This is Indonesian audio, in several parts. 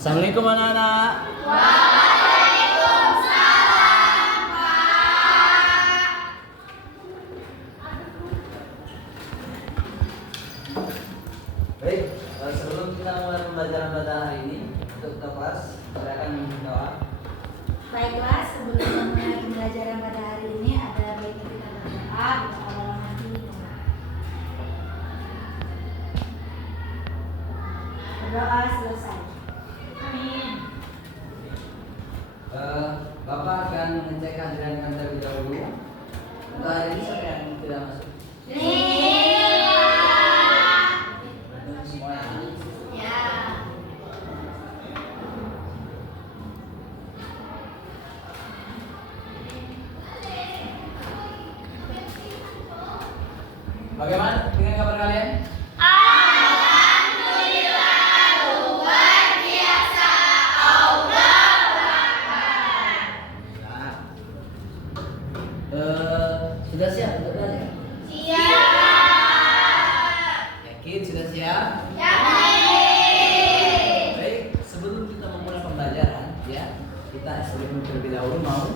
Assalamualaikum anak-anak. Waalaikumsalam, Pak. Baik, sebelum kita mulai pembelajaran pada hari ini, untuk kelas silakan doa. Baiklah, sebelum memulai pembelajaran pada hari ini ada baiknya kita berdoa untuk awal nanti. Berdoa selesai. Amin. Bapak akan mengecek kehadiran kalian terlebih dahulu. Untuk hari ini siapa yang tidak masuk? Untuk semuanya. Ya. Bagaimana dengan kabar kalian? Alhamdulillah, luar biasa. Allah Sudah siap untuk belajar? siap. Yakin sudah siap? Yakin. Baik, sebelum kita memulai pembelajaran, ya, kita sebelum terlebih dahulu mau.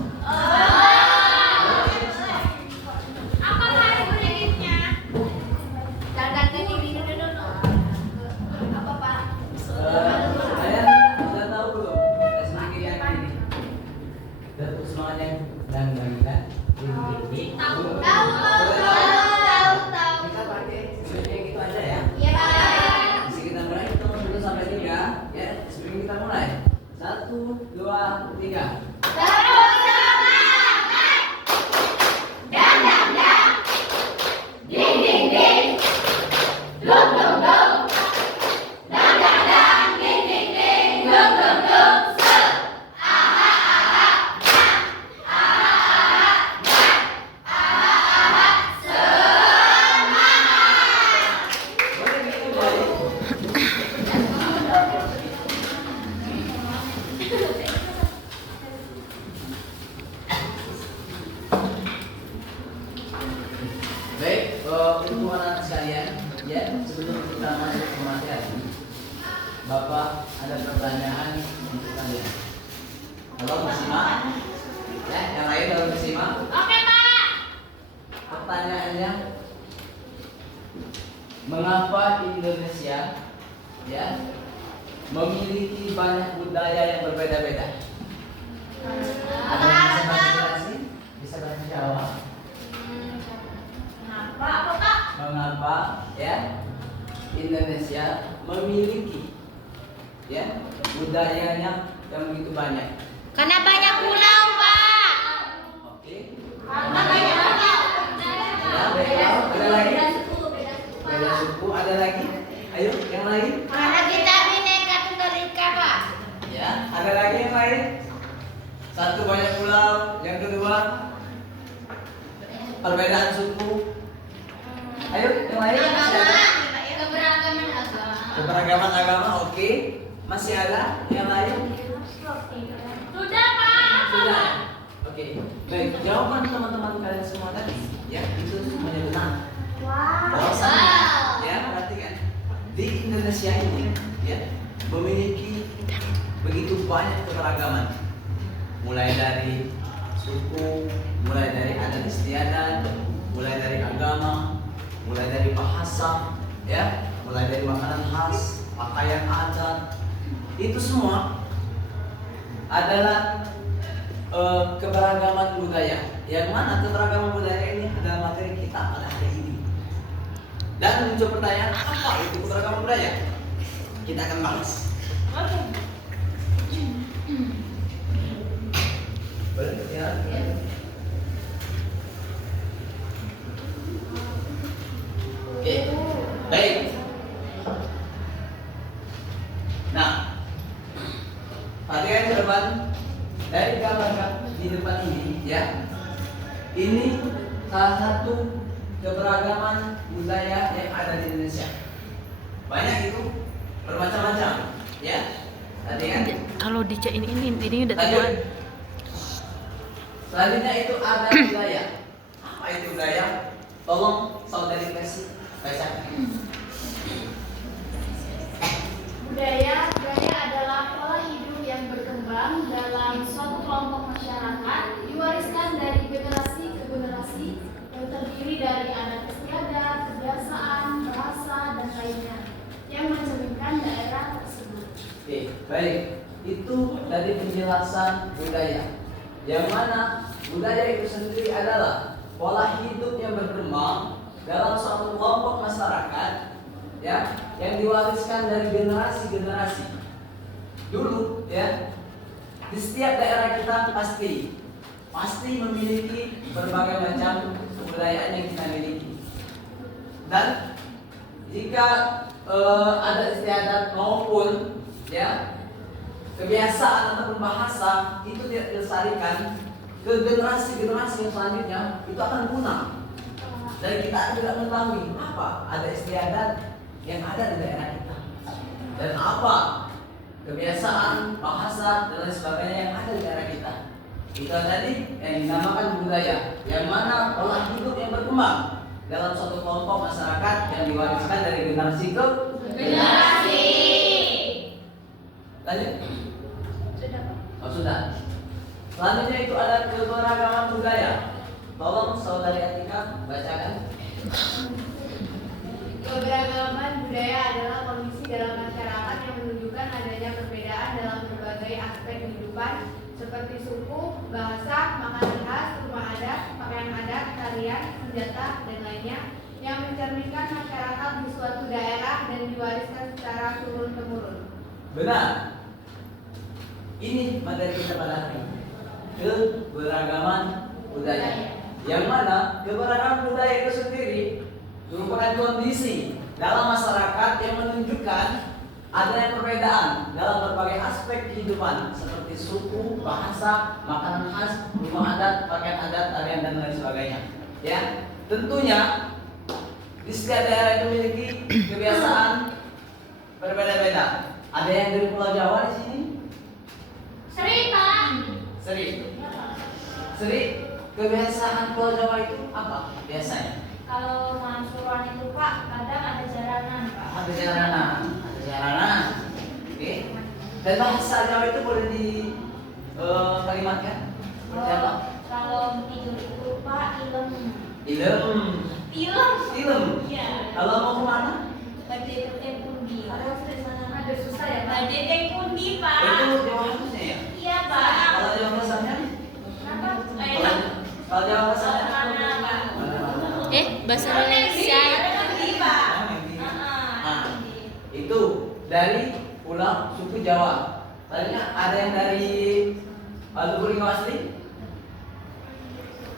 Apa hari berikutnya? Jangan ini dulu. Apa Pak? Kalian sudah tahu belum SPG yang ini? Dan semangatnya dan ini. Tahu. Kita pakai SPG gitu aja ya. Iya Pak. Bisa kita mulai hitung dulu sampai 3 ya. SPG kita mulai. 1, 2, 3. Baik, untuk anak sekalian, ya, sebelum kita masuk ke materi, Bapak ada pertanyaan untuk kalian. Tolong disimak. Ya, yang lain tolong disimak. Oke Pak. Pertanyaannya, mengapa Indonesia, ya, memiliki banyak budaya yang berbeda-beda? Ada yang bisa bahasa Inggris? Bisa bahasa Jawa? Kenapa Pak? Mengapa ya Indonesia memiliki ya budayanya yang begitu banyak? Karena banyak pulau Pak. Oke. Karena banyak pulau. Ya, baiklah. Ada lagi? Beda suku. Ada lagi? Ayo, yang lain? Karena kita bineka tunggal ika Pak. Ya, ada lagi yang lain? Satu, banyak pulau. Yang kedua, perbedaan suku. Ayo, yang lain? Masih ada? Keberagaman agama. Keberagaman agama, oke. Masih ada yang lain? Sudah Pak. Sudah. Oke. Baik, jawaban teman-teman kalian semua tadi, ya, itu semuanya benar. Bahwasanya, ya, perhatikan. Di Indonesia ini, ya, memiliki begitu banyak keberagaman. Mulai dari suku, mulai dari adat istiadat, mulai dari agama, mulai dari bahasa, ya, mulai dari makanan khas, pakaian adat, itu semua adalah keberagaman budaya. Yang mana keberagaman budaya ini adalah materi kita pada hari ini. Dan muncul pertanyaan, apa itu keberagaman budaya? Kita akan bahas. Boleh ya? Oke, baik. Nah, perhatikan ke depan dari gambar di depan ini, ya. Ini salah satu keberagaman budaya yang ada di Indonesia. Banyak itu, bermacam-macam, ya. Perhatikan. Kalau dicek ini udah Lanjut. tuan. Selanjutnya itu ada budaya. Apa itu budaya? Tolong saudari kasih bacakan. Budaya adalah pola Baik, itu dari penjelasan budaya. Yang mana budaya itu sendiri adalah pola hidup yang berkembang dalam suatu kelompok masyarakat, ya, yang diwariskan dari generasi-generasi. Dulu, ya, di setiap daerah kita pasti memiliki berbagai macam kebudayaan yang kita miliki. Dan jika ada istiadat maupun, ya, kebiasaan atau bahasa itu tidak dilestarikan ke generasi-generasi yang selanjutnya, itu akan punah. Dan kita tidak mengetahui apa ada istiadat yang ada di daerah kita dan apa kebiasaan, bahasa, dan lain sebagainya yang ada di daerah kita. Itu tadi yang dinamakan budaya, yang mana pola hidup yang berkembang dalam suatu kelompok masyarakat yang diwariskan dari generasi ke generasi. Lanjut. Oh, sudah. Selanjutnya itu ada keberagaman budaya. Tolong saudari Atika bacakan. Keberagaman budaya adalah kondisi dalam masyarakat yang menunjukkan adanya perbedaan dalam berbagai aspek kehidupan seperti suku, bahasa, makanan khas, rumah adat, pakaian adat, tarian, senjata, dan lainnya yang mencerminkan masyarakat di suatu daerah dan diwariskan secara turun-temurun. Benar. Ini materi kita pada hari ini. Keberagaman budaya. Yang mana keberagaman budaya itu sendiri merupakan kondisi dalam masyarakat yang menunjukkan adanya perbedaan dalam berbagai aspek kehidupan seperti suku, bahasa, makanan khas, rumah adat, pakaian adat, tarian, dan lain sebagainya. Ya, tentunya di setiap daerah itu memiliki kebiasaan berbeda-beda. Ada yang dari Pulau Jawa di sini? Sering, Pak. Sering. Kebiasaan Pulau Jawa itu apa biasanya? Kalau Mansuruan itu, Pak, kadang ada jaranan, Pak. Ada jaranan. Oke. Dan bahasa Jawa itu boleh di kalimatkan? Seperti apa? Kalau tidur itu, Pak, ilem. Ilem. Iya. Kalau mau kemana? Badai teh pundi. Ada susah ya, Pak? Badai teh pundi, Pak. Itu Jawa Halusnya ya? Iya, Pak. Kalau Jawa Besarnya? Kenapa? Kalau Jawa Besarnya? Mana, Pak? Bahasa Malaysia. Itu dari pulau suku Jawa. Tadinya ada yang dari Lubuk Asli?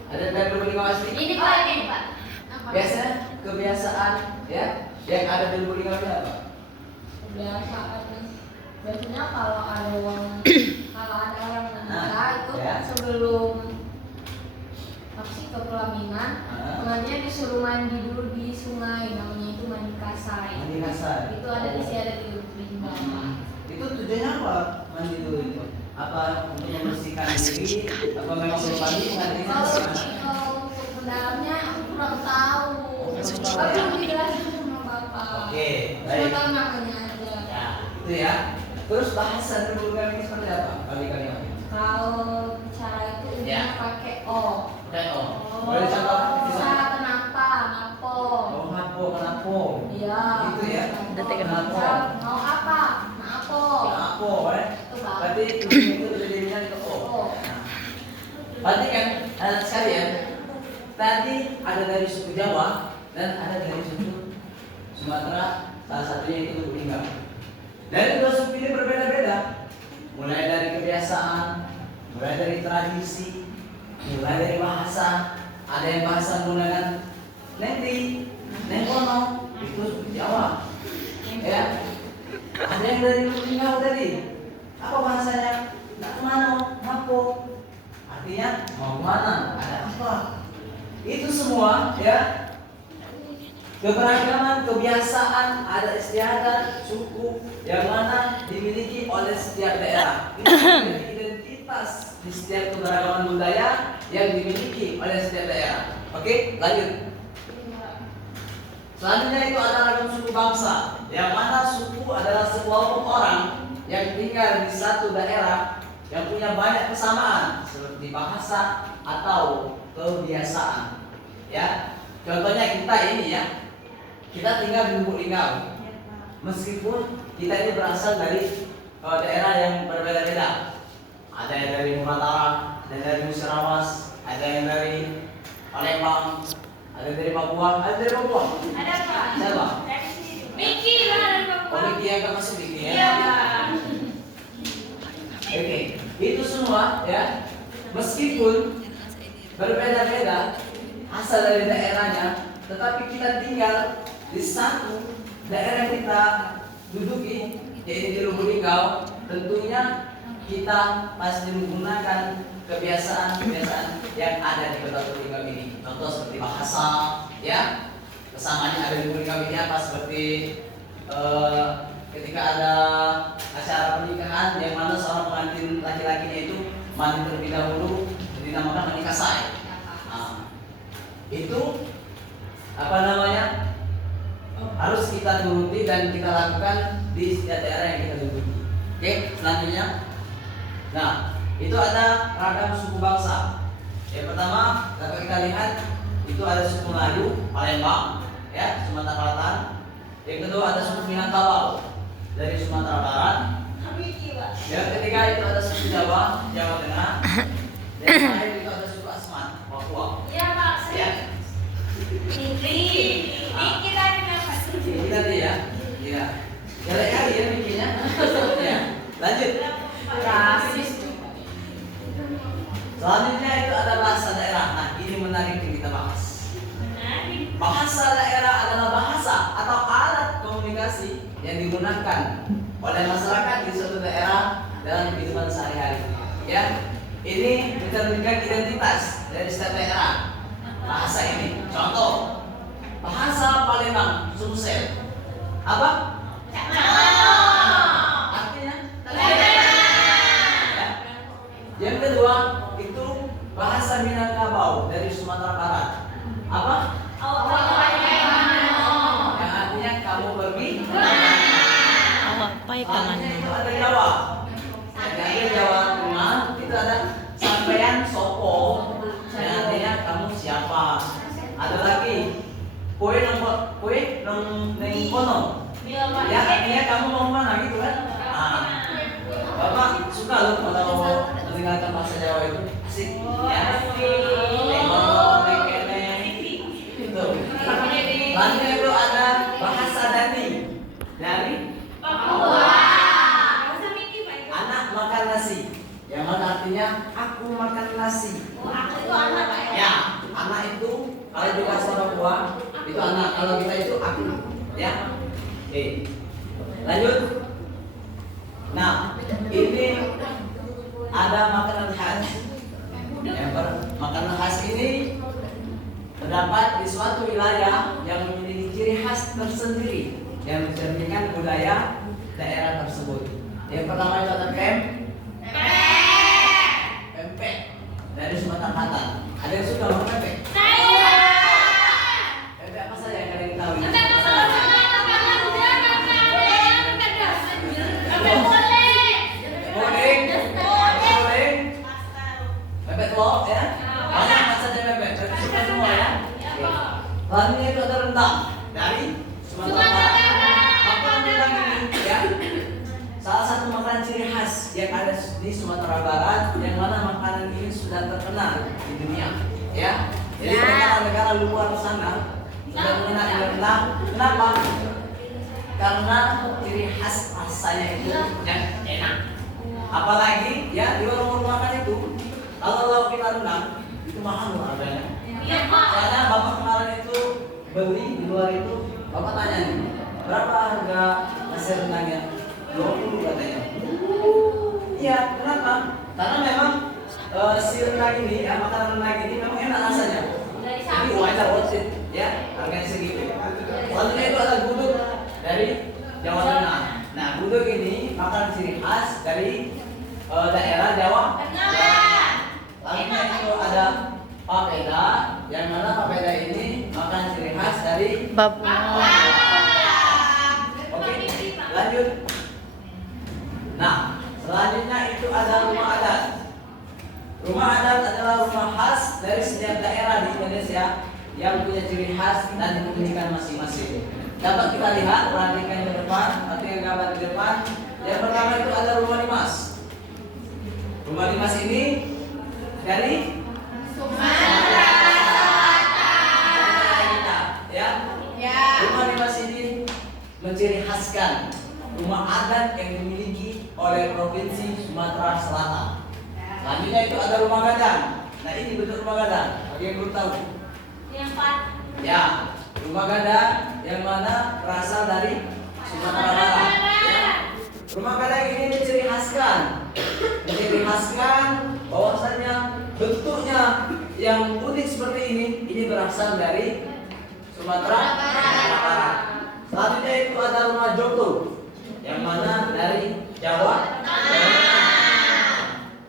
Ada dari Lubuk Asli? Ini, Pak, ini, Pak. Biasanya kebiasaan ya yang ada di Lubuk Asli apa? Biasanya kalau ada orang menikah itu ya. sebelum ke pelaminan, pengantinnya disuruh mandi dulu di sungai, namanya itu mandi kasai. Mandi kasai. Itu ada istiadat di Lingga. Itu tujuannya apa mandi dulu itu? Apa untuk membersihkan diri? Apa memang belum mandi mandi Kalau untuk mendalamnya aku kurang tahu. Tapi belum dijelasin sama bapak. Oke, Cuma baik. tahu namanya aja. Ya, itu ya. Terus bahasa dulu ini seperti apa? Kali-kali. Kalau bicara itu Ya. pakai o. Oke, boleh contoh? Bisa kenapa, ngapo. Oh, kenapa? Iya. Gitu ya. Detik Kenapa? Mau apa? Ngapo. Kenapa, boleh? Itu Pak. Berarti itu sudah dirinya itu oh. Oh. Berarti kan anak sekalian, tadi ada dari suku Jawa dan ada dari suku Sumatera, salah satunya itu Lingga. Dari dua suku ini berbeda-beda, mulai dari kebiasaan, mulai dari tradisi, mulai dari bahasa. Ada yang bahasa menggunakan nenti, nengkono, itu suku Jawa. Ya, ada yang dari Lingga tadi. Apa bahasanya? Nak kemana? Ngapo? Artinya mau kemana? Ada apa? Itu semua ya keberagaman, kebiasaan, ada istiadat, suku yang mana dimiliki oleh setiap daerah. Itu menjadi identitas di setiap keberagaman budaya yang dimiliki oleh setiap daerah. Oke, lanjut. Selanjutnya itu ada ragam suku bangsa, yang mana suku adalah sekelompok orang yang tinggal di satu daerah yang punya banyak kesamaan seperti bahasa atau kebiasaan. Ya, contohnya kita ini ya, kita tinggal di Lubuk Linggau. Meskipun kita ini berasal dari daerah yang berbeda-beda. Ada yang dari Sumatera, ada yang dari Musirawas, ada yang dari Palembang, ada yang dari Papua, ada dari Papua. Ada Pak. Siapa? Dari sini. Miki lah dari Papua. Oh, Miki yang masuk Miki ya. Iya Pak. Oke, itu semua ya. Meskipun berbeda-beda asal dari daerahnya, tetapi kita tinggal di satu daerah yang kita duduki, yaitu di Lubuk Linggau. Tentunya kita pasti menggunakan kebiasaan-kebiasaan yang ada di Kota Lubuk Linggau ini. Contoh seperti bahasa, ya. Kesamaan yang ada di Lubuk Linggau ini apa? Seperti ketika ada acara pernikahan yang mana seorang pengantin laki-lakinya itu mandi terlebih dahulu, dinamakan menikah say. Nah, itu apa namanya? Harus kita turuti dan kita lakukan di setiap daerah yang kita duduki. Oke, selanjutnya. Nah, itu ada ragam suku bangsa. Yang pertama, dapat kita lihat itu ada suku Melayu, Palembang, ya, Sumatera Selatan. Yang kedua ada suku Minangkabau dari Sumatera Barat. Yang ketiga itu ada suku Jawa, Jawa Tengah. Dan yang terakhir itu ada suku Asmat, Papua. Iya Pak. Ya, Ini kita dengan Pak. ini tadi ya. Iya. Galak kali ya bikinnya. Ya. Lanjut. Rasis. Selanjutnya itu ada bahasa daerah. Nah, ini menarik yang kita bahas. Bahasa daerah adalah bahasa atau alat komunikasi yang digunakan oleh masyarakat di suatu daerah dalam kehidupan sehari-hari. Ya, ini mencerminkan identitas dari setiap daerah. Bahasa ini, contoh bahasa Palembang, Sumsel. Apa? Artinya? Ya. Yang kedua itu bahasa Minangkabau dari Sumatera Barat. Apa? Yang artinya kamu pergi. Apa ya kangen? Itu ada Jawa. Yang ada Jawa Tengah itu ada sampean sopo. Yang artinya kamu siapa. Ada lagi kue nong neng kono. Ya artinya kamu mau mana gitu kan? Bapak suka loh kalau mendengarkan bahasa Jawa itu asik. Ya. Itu. Lalu itu ada bahasa Dani dari anak makan nasi, yang mana artinya aku makan nasi. Ya, anak itu kalau di bahasa Papua itu anak, kalau kita itu aku. Ya, lanjut. Nah, ini ada makanan khas. Makanan khas ini terdapat di suatu wilayah yang memiliki ciri khas tersendiri yang mencerminkan budaya daerah tersebut. Yang pertama itu ada pempek dari Sumatera Selatan. Ada yang suka makan pempek? Pempek apa saja yang kalian tahu? Boleh. Pempek telur ya? Banyak apa saja pempek? Pempek suka semua ya? Lainnya itu ada rendang dari Sumatera Barat. Makanan rendang ini ya, salah satu makanan ciri khas yang ada di Sumatera Barat, yang mana makanan ini sudah terkenal di dunia. Ya, jadi negara-negara luar sana sudah mengenal rendang. Kenapa? Karena ciri khas rasanya itu yang enak. Apalagi ya di warung-warung makan itu, kalau kita rendang itu mahal loh harganya. Soalnya bapak kemarin itu beli di luar itu, bapak tanya nih, berapa harga nasi rendangnya? 20 katanya. Iya, kenapa? Karena memang si rendang ini, ya, makanan rendang ini memang enak rasanya. Jadi wajar worth it, ya, harganya segitu. Selanjutnya itu ada gudeg dari Jawa Tengah. Nah, gudeg ini makanan ciri khas dari daerah Jawa. Lainnya itu ada papeda, yang mana papeda ini makanan ciri khas dari Papua. Oke, lanjut. Nah, selanjutnya itu ada rumah adat. Rumah adat adalah rumah khas dari setiap daerah di Indonesia yang punya ciri khas dan keunikan masing-masing. Dapat kita lihat, perhatikan di depan, atau yang gambar di depan. Yang pertama pertama itu ada rumah Dimas. Rumah Dimas ini dari Sumatera kita, ya. Ya. Rumah Dimas ini menciri khaskan rumah adat yang dimiliki oleh Provinsi Sumatera Selatan. Selanjutnya itu ada rumah gadang. Nah, ini bentuk rumah gadang. Bagi yang belum tahu. Yang 4. Ya, rumah gadang yang mana berasal dari Sumatera Barat. Ya. Rumah gadang ini menciri khaskan bahwasanya bentuknya yang unik seperti ini berasal dari Sumatera Barat. Selanjutnya itu ada rumah joglo yang mana dari Jawa.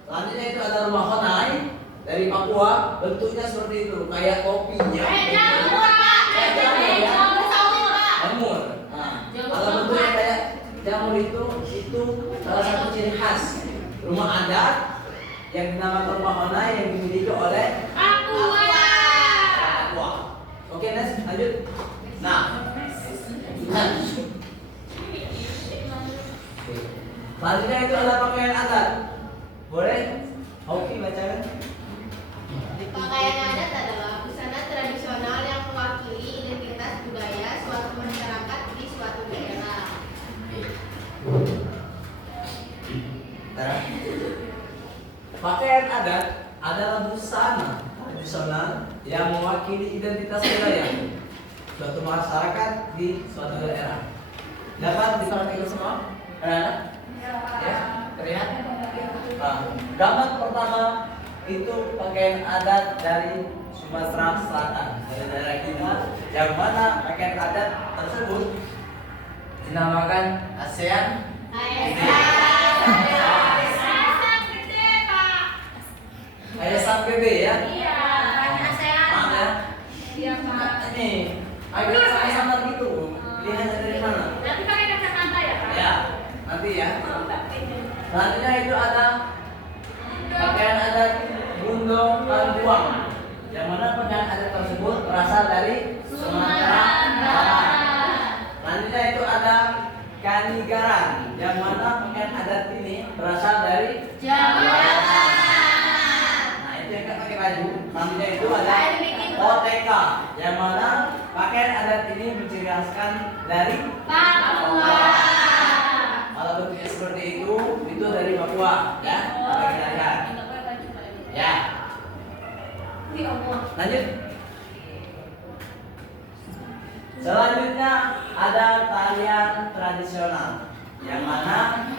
Selanjutnya itu ada rumah honai dari Papua, bentuknya seperti itu, kayak kopinya. Kayak jamur ya. Jamur. Nah, kalau bentuknya kayak jamur itu salah satu ciri khas rumah adat yang dinamakan rumah honai yang dimiliki oleh Papua. Oke, next, lanjut. Nah, selanjutnya itu ada pakaian adat. Boleh? Oke, bacakan. Pakaian adat adalah busana tradisional yang mewakili identitas budaya suatu masyarakat di suatu daerah. Pakaian adat adalah busana tradisional yang mewakili identitas budaya suatu masyarakat di suatu daerah. Dapat diperhatikan semua? Anak-anak? Ya, terlihat? Gambar pertama itu pakaian adat dari Sumatera Selatan, dari daerah kita, yang mana pakaian adat tersebut dinamakan ASEAN. Kayak sang gede ya? Iya, ASEAN. Maaf ya? Iya, Pak. Ini agak sama-sama gitu. Lihat dari mana? Tapi pakai kacamata ya, Pak? Ya, nanti ya. Selanjutnya itu ada pakaian adat Bundo Kalbuang, yang mana pakaian adat tersebut berasal dari Sumatera Barat. Selanjutnya itu ada Kanigaran, yang mana pakaian adat ini berasal dari Jawa. Nah, itu yang kan pakai baju. Selanjutnya itu ada OTK, yang mana pakaian adat ini menciri khaskan dari Papua. Kalau bentuknya seperti itu dari Papua, ya. Kita lihat. Ya. Lanjut. Selanjutnya ada tarian tradisional, yang mana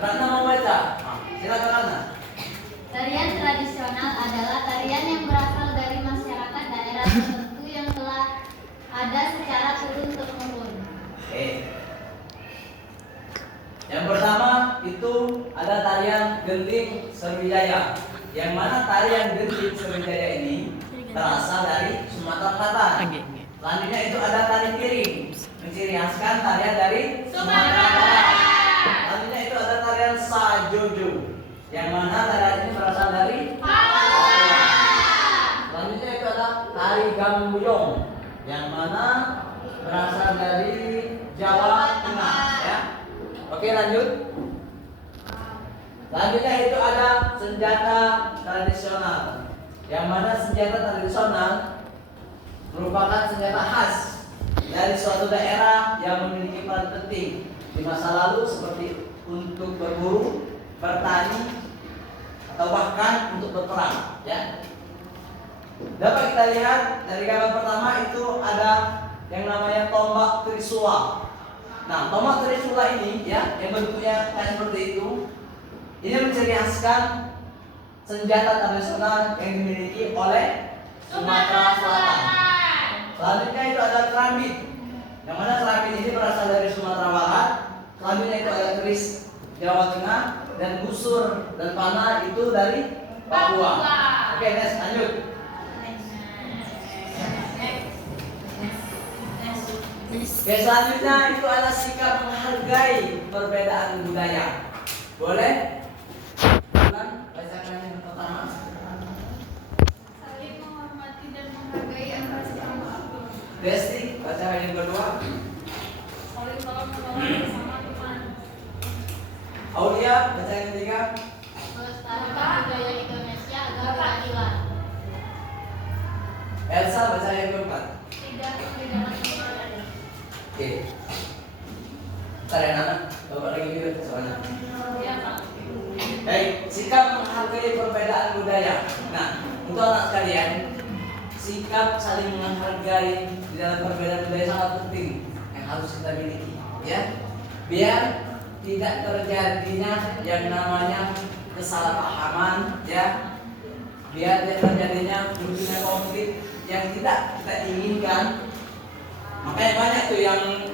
Ratna mau baca. Silakan Ratna. Tarian tradisional adalah tarian yang berasal dari masyarakat daerah tertentu yang telah ada secara turun-temurun. Oke. Yang pertama itu ada tarian Genting Sriwijaya, yang mana tarian Genting Sriwijaya ini berasal dari Sumatera Selatan. Selanjutnya itu ada tari piring, menciri khaskan tarian dari Sumatera Barat. Selanjutnya itu ada tarian Sajojo, yang mana tarian ini berasal dari Papua. Selanjutnya itu ada tari Gambuyong, yang mana berasal dari Jawa Tengah, ya. Oke, lanjut. Selanjutnya itu ada senjata tradisional, yang mana senjata tradisional merupakan senjata khas dari suatu daerah yang memiliki peran penting di masa lalu, seperti untuk berburu, bertani, atau bahkan untuk berperang, ya. Dapat kita lihat dari gambar pertama itu ada yang namanya tombak Trisula. Nah, tombak Trisula ini, ya, yang bentuknya kayak seperti itu, ini menciri khaskan senjata tradisional yang dimiliki oleh Sumatera Selatan. Selanjutnya itu ada kerambit, yang mana kerambit ini berasal dari Sumatera Barat. Selanjutnya itu ada keris Jawa Tengah, dan busur dan panah itu dari Papua. Oke, next, lanjut. Oke, selanjutnya itu ada sikap menghargai perbedaan budaya. Boleh? Bacakan yang pertama. Saling menghormati dan menghargai antar sesama. Desti, bacakan yang kedua. Saling tolong menolong bersama teman. ketiga, baca yang ketiga. Melestarikan budaya Indonesia agar tidak hilang. Elsa baca yang keempat. Tidak dalam budaya. Oke. Ntar ya anak, bapak lagi video soalnya. Ya, Pak. Baik, sikap menghargai perbedaan budaya. Nah, untuk anak sekalian, sikap saling menghargai di dalam perbedaan budaya sangat penting yang harus kita miliki, ya. Biar tidak terjadinya yang namanya kesalahpahaman, ya. Biar tidak terjadinya munculnya konflik yang tidak kita inginkan. Makanya banyak tuh yang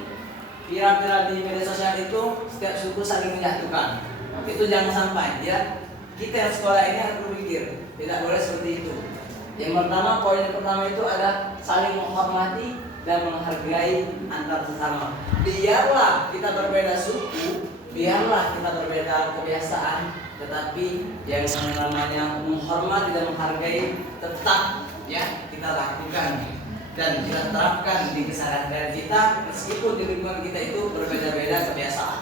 viral-viral di media sosial itu setiap suku saling menjatuhkan. Itu jangan sampai, ya. Kita yang sekolah ini harus berpikir tidak boleh seperti itu. Yang pertama, poin yang pertama itu ada saling menghormati dan menghargai antar sesama. Biarlah kita berbeda suku, biarlah kita berbeda kebiasaan, tetapi yang namanya menghormati dan menghargai tetap, ya, kita lakukan dan kita terapkan di keseharian kita meskipun di lingkungan kita itu berbeda-beda kebiasaan.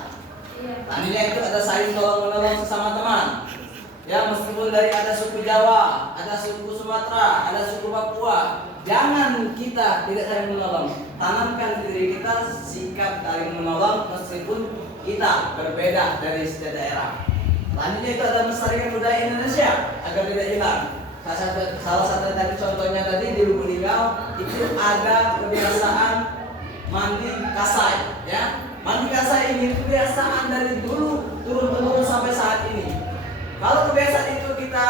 Tadinya itu ada saling tolong-menolong sesama teman. Ya, meskipun dari ada suku Jawa, ada suku Sumatera, ada suku Papua, jangan kita tidak saling menolong. Tanamkan di diri kita sikap saling menolong meskipun kita berbeda dari setiap daerah. Selanjutnya itu ada melestarikan budaya Indonesia agar tidak hilang. Salah satu tadi contohnya tadi di Lubuk Linggau itu ada kebiasaan mandi kasai, ya. Mandi kasai ini kebiasaan dari dulu turun-temurun sampai saat ini. Kalau kebiasaan itu kita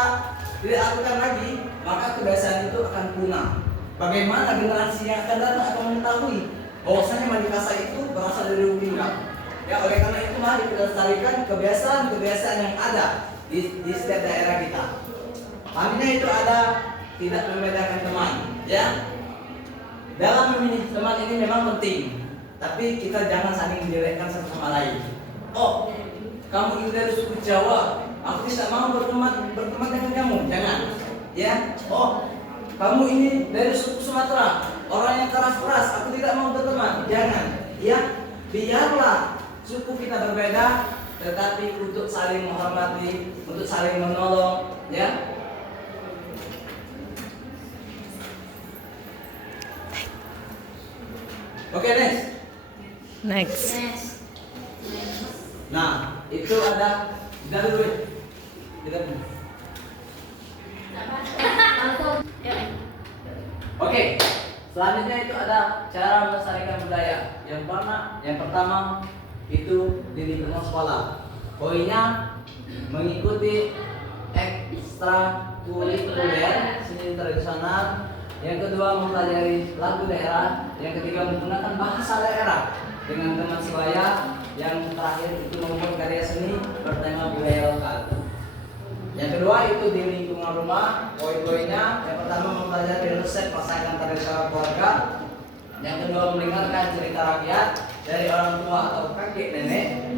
tidak lakukan lagi, maka kebiasaan itu akan punah. Bagaimana generasi yang akan datang akan mengetahui bahwasanya mandi kasai itu berasal dari Lubuk Linggau. Ya, oleh karena itu mari kita lestarikan kebiasaan-kebiasaan yang ada di setiap daerah kita. Artinya itu ada tidak membedakan teman, ya. Dalam memilih teman ini memang penting, tapi kita jangan saling menjelekkan satu sama lain. Oh, kamu ini dari suku Jawa, aku tidak mau berteman dengan kamu, jangan. Ya, oh, kamu ini dari suku Sumatera, orang yang keras-keras, aku tidak mau berteman, jangan. Ya, biarlah suku kita berbeda, tetapi untuk saling menghormati, untuk saling menolong, ya. Oke, next. Nah, itu ada dari dulu. Kita dulu. Oke, selanjutnya itu ada cara melestarikan budaya. Yang pertama itu di lingkungan sekolah. Poinnya mengikuti ekstrakurikuler seni tradisional. Yang kedua mempelajari lagu daerah. Yang ketiga menggunakan bahasa daerah dengan teman sebaya. Yang terakhir itu membuat karya seni bertema budaya lokal. Yang kedua itu di lingkungan rumah. Poin-poinnya yang pertama mempelajari resep masakan tradisional keluarga. Yang kedua mendengarkan cerita rakyat dari orang tua atau kakek nenek.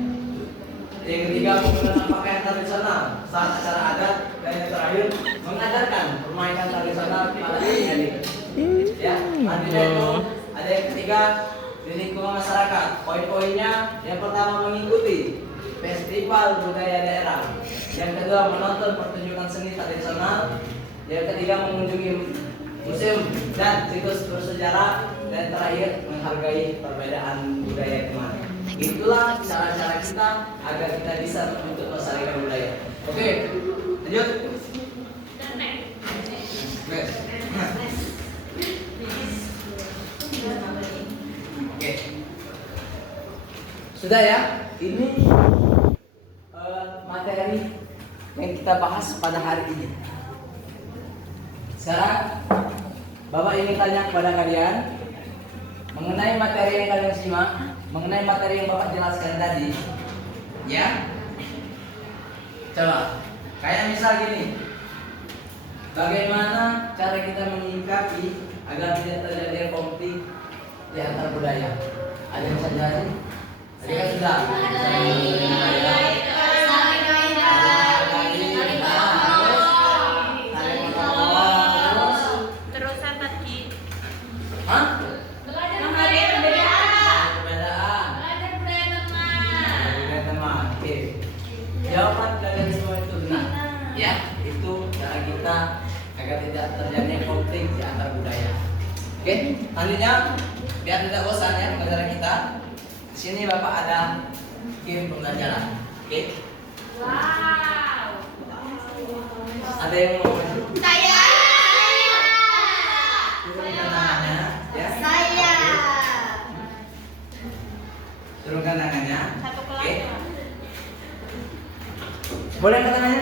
Yang ketiga menggunakan pakaian tradisional saat acara adat. Dan yang terakhir mengajarkan permainan tradisional pada adik-adik. Ya, artinya itu ada yang ketiga di lingkungan masyarakat. Poin-poinnya yang pertama mengikuti festival budaya daerah. Yang kedua menonton pertunjukan seni tradisional. Yang ketiga mengunjungi museum dan situs bersejarah. Dan terakhir menghargai perbedaan budaya teman. Itulah cara-cara kita agar kita bisa untuk melestarikan budaya. Oke, lanjut. Oke. Sudah ya, ini materi yang kita bahas pada hari ini. Sekarang Bapak ingin tanya kepada kalian mengenai materi yang kalian simak, mengenai materi yang Bapak jelaskan tadi. Ya. Coba, kayak misal gini. Bagaimana cara kita menyikapi agar tidak terjadi konflik di antar budaya? Ada yang bisa jelasin? Tadi kan sudah. Terus apa Ki? Hah? Menghargai perbedaan. Perbedaan. Belajar budaya teman. Budaya teman. Oke. Jawab Selanjutnya, biar tidak bosan ya pembelajaran kita. Di sini Bapak ada game pembelajaran. Oke. Wow. Ada yang mau maju? Saya. Turunkan tangannya, ya. Saya. Turunkan tangannya. Satu kelas. Oke. Boleh angkat tangannya?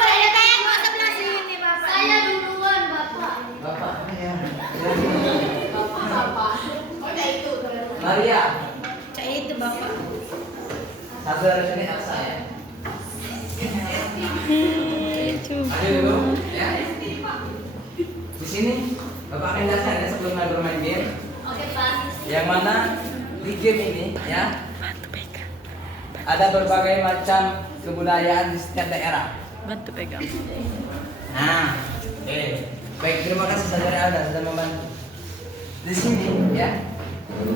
Saya kayak mau sebelah sini, Bapak. Saya duluan, Bapak. Bapak, ya. Bapak. Oh, ya itu. Maria. Saya itu Bapak. Satu dari sini Elsa ya. Ayo dulu, ya. Di sini Bapak akan jelaskan ya sebelum mulai bermain game. Oke, Pak. Yang mana di game ini ya ada berbagai macam kebudayaan di setiap daerah. Bantu pegang. Nah, oke. Baik, terima kasih saudara Alda sudah membantu. Di sini ya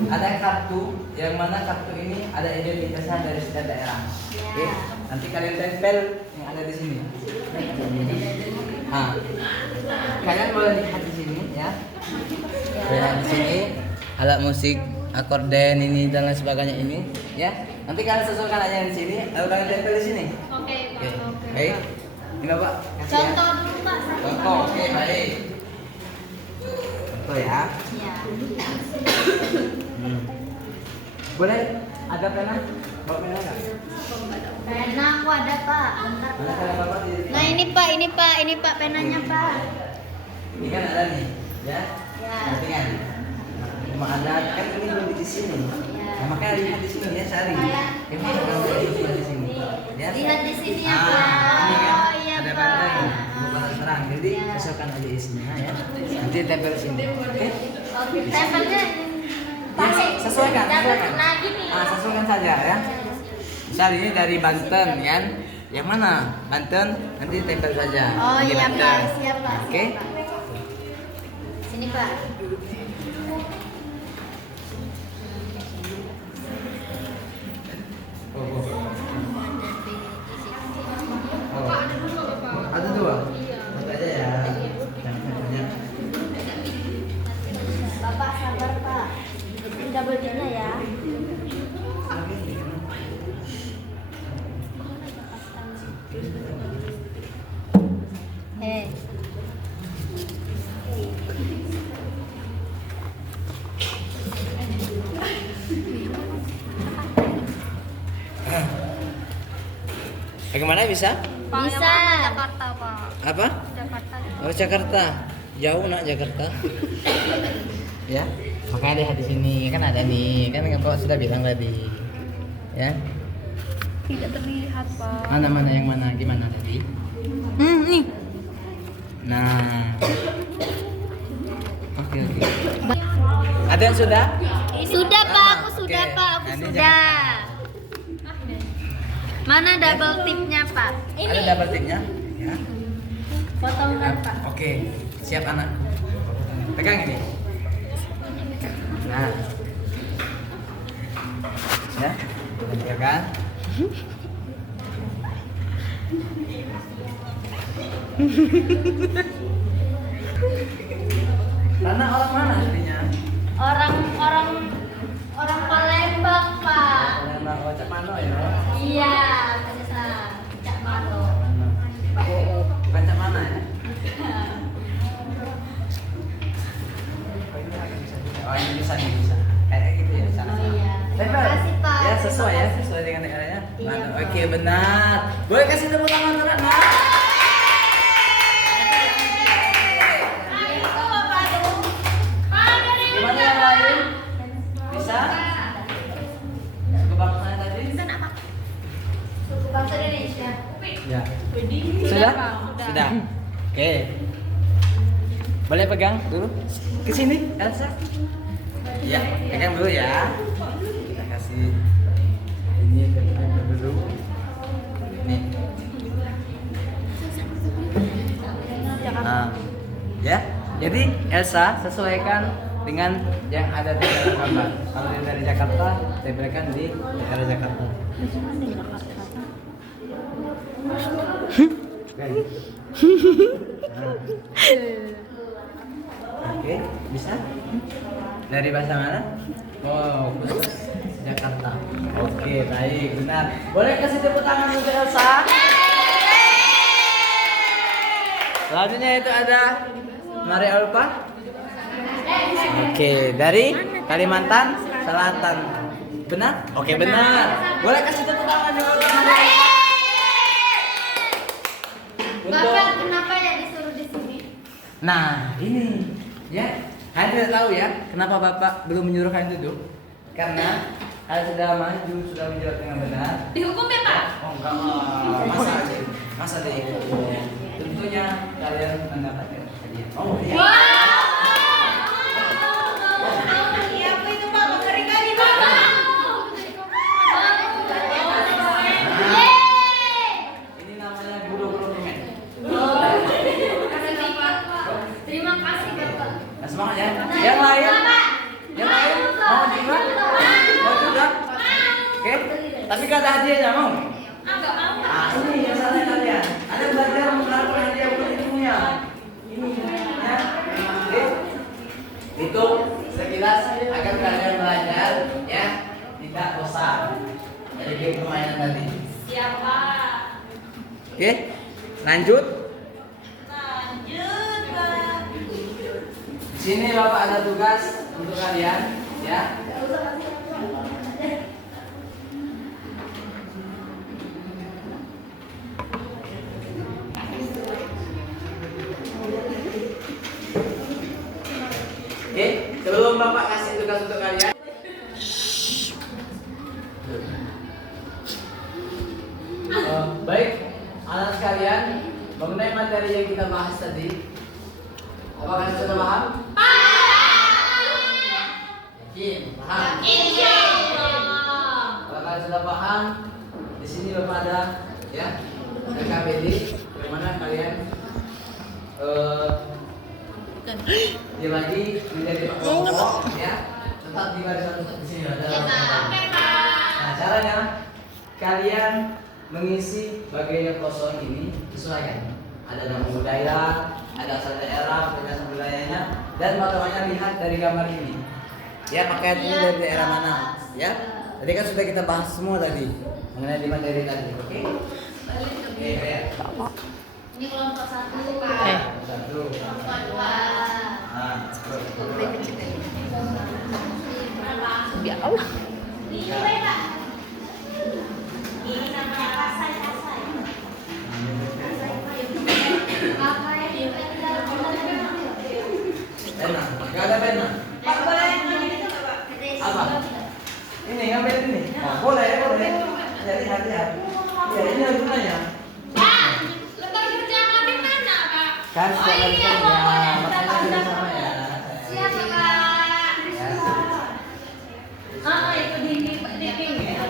ada kartu yang mana kartu ini ada identitasnya dari setiap daerah. Oke, nanti kalian tempel yang ada di sini. Nah, kalian boleh lihat di sini ya. Ya, di sini alat musik, akorden ini dan lain sebagainya ini ya. Nanti kalian sesuaikan aja di sini, lalu kalian tempel di sini. Oke, Oke, Pak. baik. Ini Bapak kasih ya. Contoh dulu, Pak. Contoh, oke, baik. Contoh ya. Ya. Boleh ada pena? Bawa pena nggak? Pena aku ada, Pak. Bentar, Mana Pak. pena Bapak di Nah, ini Pak penanya, Pak. Ini kan ada nih, ya. Ya. Nanti kan. Cuma ada kan ini belum di sini. Ya. Nah, makanya lihat di sini ya, Sari. Ini ada di sini. Ya. Lihat di sini ya, Ah, Pak. ini kan Oh, iya, ada Pak. banteng, bukan terang. Jadi Ya. sesuaikan aja isinya ya. Nanti tempel di sini. Oke? Oke, tempelnya Ya, sesuaikan, jangan sesuaikan. lagi nih. Ah, sesuaikan saja ya. Misal ini dari Banten kan. Yang mana? Banten, nanti tempel saja. Oh Di iya, Banten. Pak. Siap, Pak. Oke? Siap, Pak. Sini, Pak. Oh, oh. Oh. Ada dua? Satu aja ya. Jangan banyak. Bapak sabar Pak. Double D-nya ya. Bagaimana bisa? Bisa. Jakarta Pak. Apa? Jakarta. Oh, Jakarta. Jauh nak Jakarta. Ya. Makanya lihat di sini kan ada nih. Kan Bapak sudah bilang tadi. Ya. Tidak terlihat Pak. Mana yang mana? Gimana tadi? Nih. Nah. Oke. Ada yang sudah? Sudah, Pak. Aku Oke. sudah, Pak. Aku Nah, ini sudah. Mana double tipnya, Pak? Ada double tipnya? Ya. Potongan, Pak. Oke, siap anak. Pegang ini. Nah. Ya. Pegang. Rana orang mana aslinya? Orang Palembang, Pak. Rana Cak Mano ya. Iya, pantesan. Cak Malo. Bukan Cak Mana ya? Oh ini bisa nih bisa. Kayak gitu ya sana. Oh, iya. Terima Tempel. kasih, Pak. Ya sesuai Terima ya, kasih. sesuai dengan daerahnya. Iya, Mantap. Pak. Oke benar. Boleh kasih tepuk tangan untuk Rana? Gimana yang lain? Bisa? Cukup bangsa tadi? Suku bangsa Indonesia. Ya. Sudah? Sudah. Oke. Boleh pegang dulu? Ke sini, Elsa. Ya, pegang dulu ya. Kita kasih ini pegang dulu. Nih. Nah, ya. Jadi Elsa sesuaikan dengan yang ada di dalam gambar. Kalau dia dari Jakarta, tempelkan di daerah Jakarta. Nah. Oke, bisa? Dari bahasa mana? Oh, khusus Jakarta. Oke, baik, benar. Boleh kasih tepuk tangan untuk Elsa? Selanjutnya itu ada Mari Alpa. Oke, dari Kalimantan Selatan. Benar? Oke, benar. Boleh kasih tepuk tangan juga untuk Mari. Bapak kenapa ya disuruh di sini? Nah, ini ya. Kalian tidak tahu ya, kenapa Bapak belum menyuruh kalian duduk? Karena kalian sudah maju, sudah menjawab dengan benar. Dihukum ya, Pak? Oh enggak, masa aja, masa deh. Tentunya kalian mendapatkan hadiah. Oh iya. Iya, apa itu Pak? Ngeri kali Pak. Ini namanya guru-guru kemen. Terima kasih Bapak. Nah, semangat ya. Yang lain? Yang lain? Mau juga? Mau juga? Oke. Tapi gak ada hadiahnya, mau? Ah, ini yang salah kalian. Ada belajar mengharapkan hadiah bukan ilmunya. Ini ya. Oke. Itu sekilas agar kalian belajar ya, tidak bosan dari game permainan tadi. Siapa? Oke. Lanjut. Di sini Bapak ada tugas untuk kalian ya. Oke, sebelum Bapak kasih tugas untuk kalian. Baik, anak sekalian, mengenai materi yang kita bahas tadi, apakah sudah paham? Yakin? Paham? Kalau kalian sudah paham, di sini Bapak ada ya KBD, bagaimana kalian dibagi menjadi kelompok ya, tetap di barisan di sini ada. Nah, caranya kalian mengisi bagian kosong ini sesuaikan. Ada nama budaya, ada asal daerah, penjelasan budayanya, dan makanya lihat dari gambar ini. Ya, pakaian ini dari daerah mana? Ya, tadi kan sudah kita bahas semua tadi mengenai 5 materi tadi. Oke? Oke, ya. Ini kelompok 1. Satu. Kelompok 2. Nah, Ya Allah. Ini Pak. Ini namanya kasai-kasai. Apa yang kita pena, nggak ada pena. Pak boleh ngambil itu nggak Pak? Apa? Ini ngambil ini. Oh, boleh, boleh. Jadi hati-hati. Ya, ini harus gunanya. Lembar kerja kami mana, Pak? Kan sudah ini kerja, apa? makanya kita sama ya. Siapa Kak? Ah, itu di pinggir.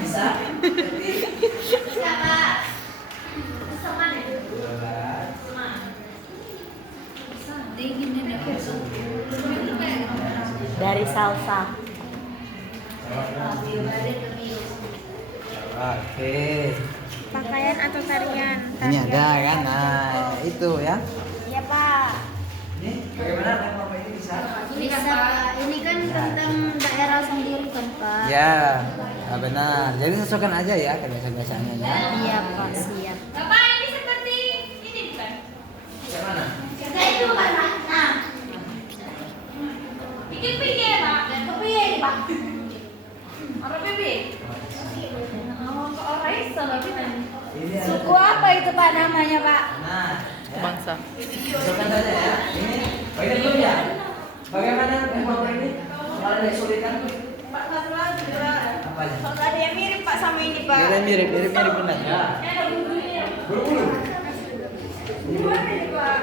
Bisa. Jadi, Siapa? Sama nih. 12. Dari salsa. Oke. Pakaian atau tarian? Ini ada kan? Nah, itu ya. Iya Pak. Ini bagaimana Bapak ini bisa? Bisa Pak. Ini kan tentang daerah sendiri kan Pak. Ya, nah, benar. Jadi sesuaikan aja ya kebiasaan-kebiasaannya ya. Iya Pak, siap. Bapak ini seperti ini bukan? Yang mana? Saya itu Pak. Nah, Pikir-pikir, Pak. Dan Kepiye nih Pak? apa pipi? Oh, kok orang sama kita? Ini ada- Suku apa itu Pak namanya Pak? Nah, ya. Bangsa. Masukkan saja ya. Ini bagian dulu ya. Bagaimana Bapak ini? Kalau ada kesulitan Pak Kaslan juga. apa aja? Ada yang mirip Pak sama ini Pak. Mirip benar ya. Ada bumbunya. Berbulu. Gimana nih Pak?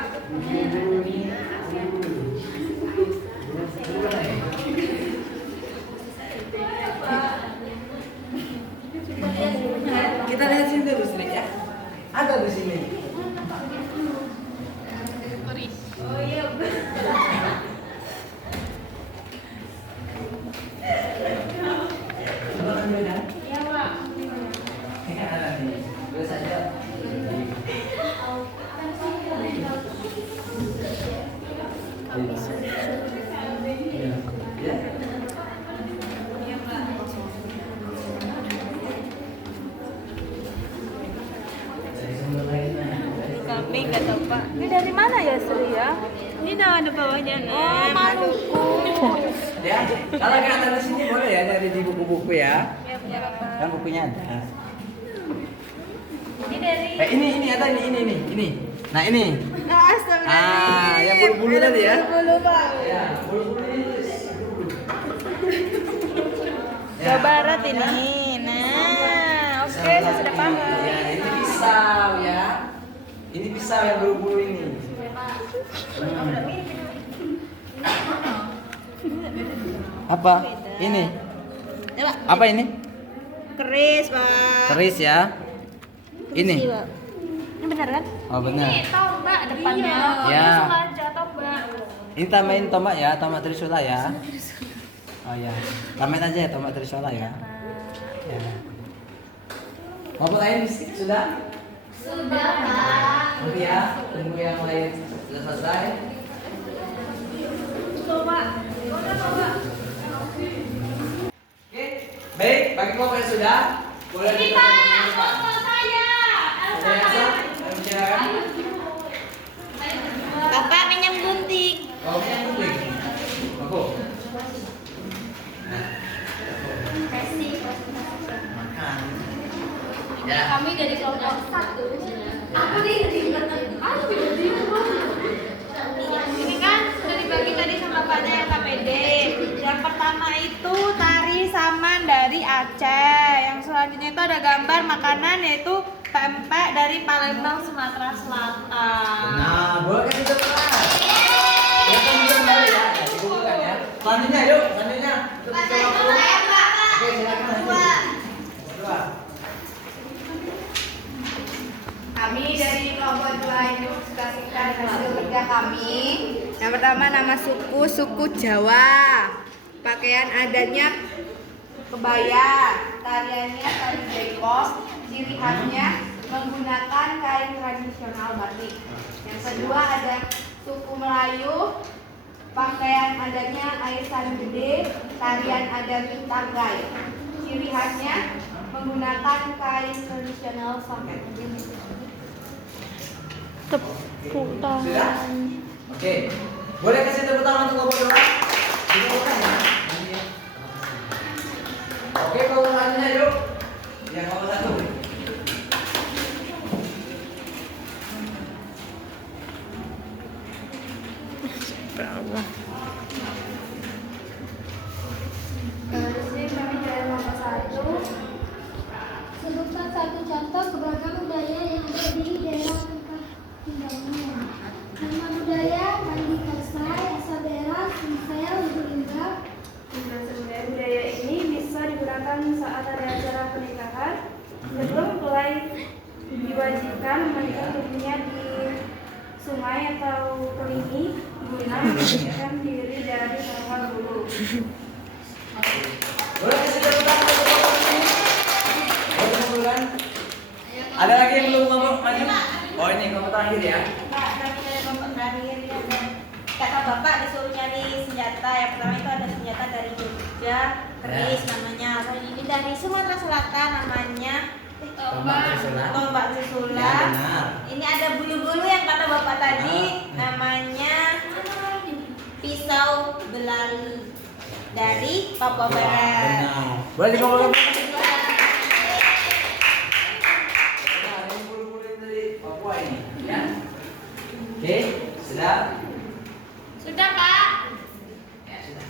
Kita lihat sini dulu sedikit ya. Ada di sini. Oh iya. Coba ambil ya. Iya Pak. Ini kan ada nih. Boleh saja. Ini Kami nggak tahu Pak. Ini dari mana ya Sri ya? Ini ada bawahnya nih. Oh Maluku. Ya, kalau nggak ada di sini boleh ya dari di buku-buku ya. Ya Bapak. Kan bukunya ada. Ini dari. Ini ada ini. Nah ini. Ah, yang bulu-bulu tadi ya. Bulu Pak. Ya, bulu-bulu ini tulis. Jawa Barat ini. Nah, oke saya sudah paham. Ya, ini pisau ya. Ini pisau yang bulu-bulu ini. Apa? Ini. Apa ini? Keris Pak. Keris ya. Ini. Ini benar kan? Oh benar. Ini tombak depannya. Ya. Sengaja tombak. Ini tambahin tombak ya, tombak trisula ya. Oh ya, tambahin aja ya tombak trisula ya. Ya. Mau lain sudah? Sudah, Pak. Nanti ya, tunggu yang lain sudah selesai. Oke, baik, bagi kelompok yang sudah, boleh Ini kita Pak, foto saya. Ada yang siap? Yang bicarakan? Bapak minyak gunting. Oh, yang penting. Aku. Makan. Ya. Kami dari kelompok 1. Aku di Ini kan sudah dibagi tadi sama Bapaknya yang KPD. Yang pertama itu tari saman dari Aceh. Yang selanjutnya itu ada gambar makanan yaitu pempek dari Palembang, Sumatera Selatan. Nah, boleh kasih teman. Ya, kemudian kembali ya. Dibukukan ya. Selanjutnya, yuk. Selanjutnya. Untuk bicara waktu. Oke, silakan lanjut. Dua. Kami dari kelompok 2 ini suka singkat hasil kerja kami. Yang pertama nama suku Jawa. Pakaian adatnya kebaya, tariannya tari bekos, ciri khasnya menggunakan kain tradisional batik. Yang kedua ada suku Melayu, pakaian adatnya arisan gede, tarian adat tanggai. Ciri khasnya menggunakan kain tradisional soket. Tepuk Sudah? Oke. Boleh kasih tepuk tangan untuk kelompok 2? Ditemukan ya. Nanti ya. Oke, kelompok selanjutnya yuk. Yang kelompok 1. Terusnya kami dari kelompok 1. Sebutkan satu contoh keberagaman budaya yang ada di daerah tempat tinggalnya. Nama budaya Mandi Kasai, Asabera, Sinsel, Lubulingga. Budaya ini bisa digunakan saat ada acara pernikahan. Sebelum mulai diwajibkan memandikan tubuhnya di sungai atau kelingi guna membersihkan diri dari hal-hal buruk. Boleh kasih tepuk tangan untuk kelompok ini? Boleh kemudian. Ada lagi yang belum ngomong maju? Oh ini kelompok terakhir ya. Pak, kami dari kelompok terakhir ya. Kata Bapak disuruh nyari senjata. Yang pertama itu ada senjata dari Jogja, keris namanya. Kalau ini dari Sumatera Selatan namanya Tombak trisula. tombak trisula. Ya, benar. Ini ada bulu-bulu yang kata Bapak tadi namanya pisau belalu dari Papua Barat. Benar. Boleh dikelompok. Nah, ini bulu-bulu dari Papua ini, ya. Oke, sudah. Sudah Pak. Ya, sudah.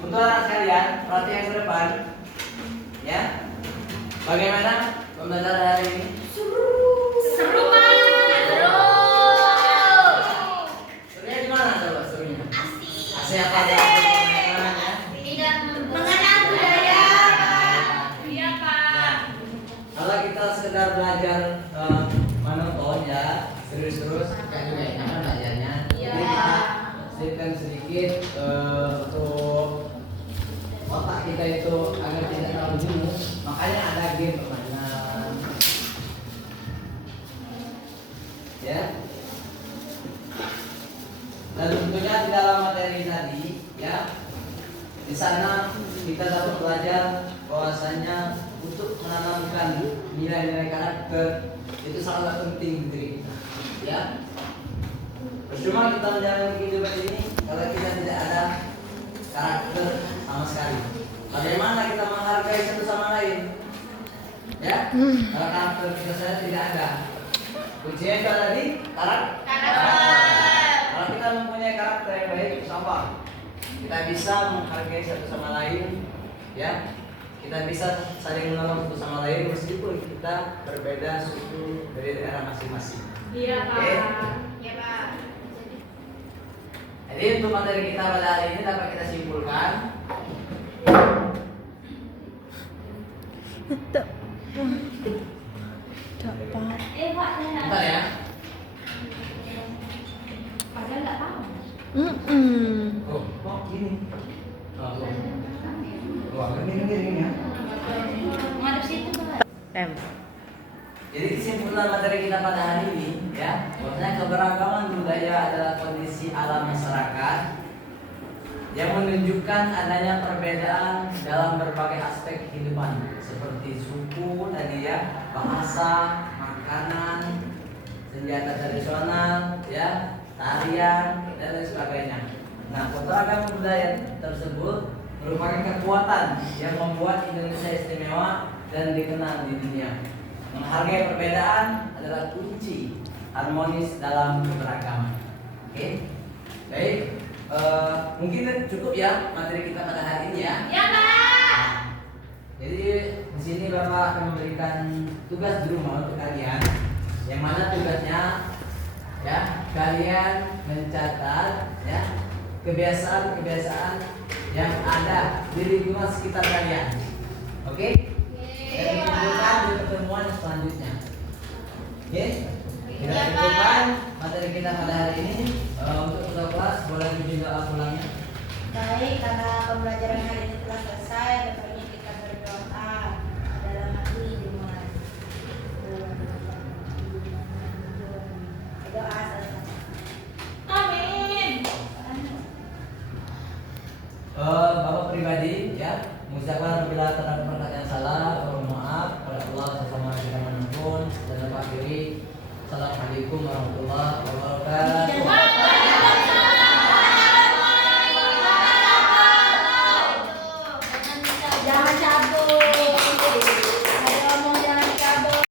Untuk anak sekalian, perhatian ke depan, ya. Bagaimana pembelajaran hari ini? Seru Pak. Seru. Serunya gimana coba serunya? Asik apa aja? Tidak Mengenal budaya. Iya Ya. Pak. Kalau kita sekedar belajar monoton ya, serius-terus kan juga enak kan belajarnya. Iya. Jadi kita selipkan sedikit untuk otak kita itu agar tidak terlalu jenuh. Makanya ada game permainan. Ya. Dan tentunya di dalam materi tadi, ya, di sana kita dapat belajar bahwasanya untuk menanamkan nilai-nilai karakter itu sangat penting diri kita. Ya. Percuma kita menjalani kehidupan ini kalau kita tidak ada karakter sama sekali. Bagaimana kita menghargai satu sama lain? Ya, kalau karakter kita saja tidak ada. Kuncinya itu ada di karakter. Kalau kita mempunyai karakter yang baik, insya kita bisa menghargai satu sama lain. Ya, kita bisa saling menolong satu sama lain meskipun kita berbeda suku dari daerah masing-masing. Iya, Pak. Oke? Iya, Pak. Jadi untuk materi kita pada hari ini dapat kita simpulkan. Bentar ya. Padahal nggak tahu. Oh, kok gini? Oh, wah, gini ya. Ngadep situ, Pak. Jadi kesimpulan materi kita pada hari ini ya, bahwasanya keberagaman budaya adalah kondisi alam masyarakat yang menunjukkan adanya perbedaan dalam berbagai aspek kehidupan seperti suku tadi ya, bahasa, makanan, senjata tradisional, ya, tarian dan lain sebagainya. Nah, keberagaman budaya tersebut merupakan kekuatan yang membuat Indonesia istimewa dan dikenal di dunia. Menghargai perbedaan adalah kunci harmonis dalam keberagaman. Oke, baik. Mungkin cukup ya materi kita pada hari ini ya. Ya, Pak. Jadi di sini Bapak akan memberikan tugas di rumah untuk kalian, yang mana tugasnya ya kalian mencatat ya kebiasaan-kebiasaan yang ada di lingkungan sekitar kalian. Oke? Dan dikumpulkan di pertemuan selanjutnya. Oke? Kita cukupkan materi kita pada hari ini. Untuk ketua kelas boleh dibimbing doa pulangnya. Baik, karena pembelajaran hari ini telah selesai, baiknya kita berdoa dalam hati dimulai. Doa selesai. Amin. Bapak pribadi ya mengucapkan apabila terdapat perkataan yang salah, mohon maaf pada Allah sesama kita manapun dan Bapak diri. Assalamualaikum warahmatullahi wabarakatuh.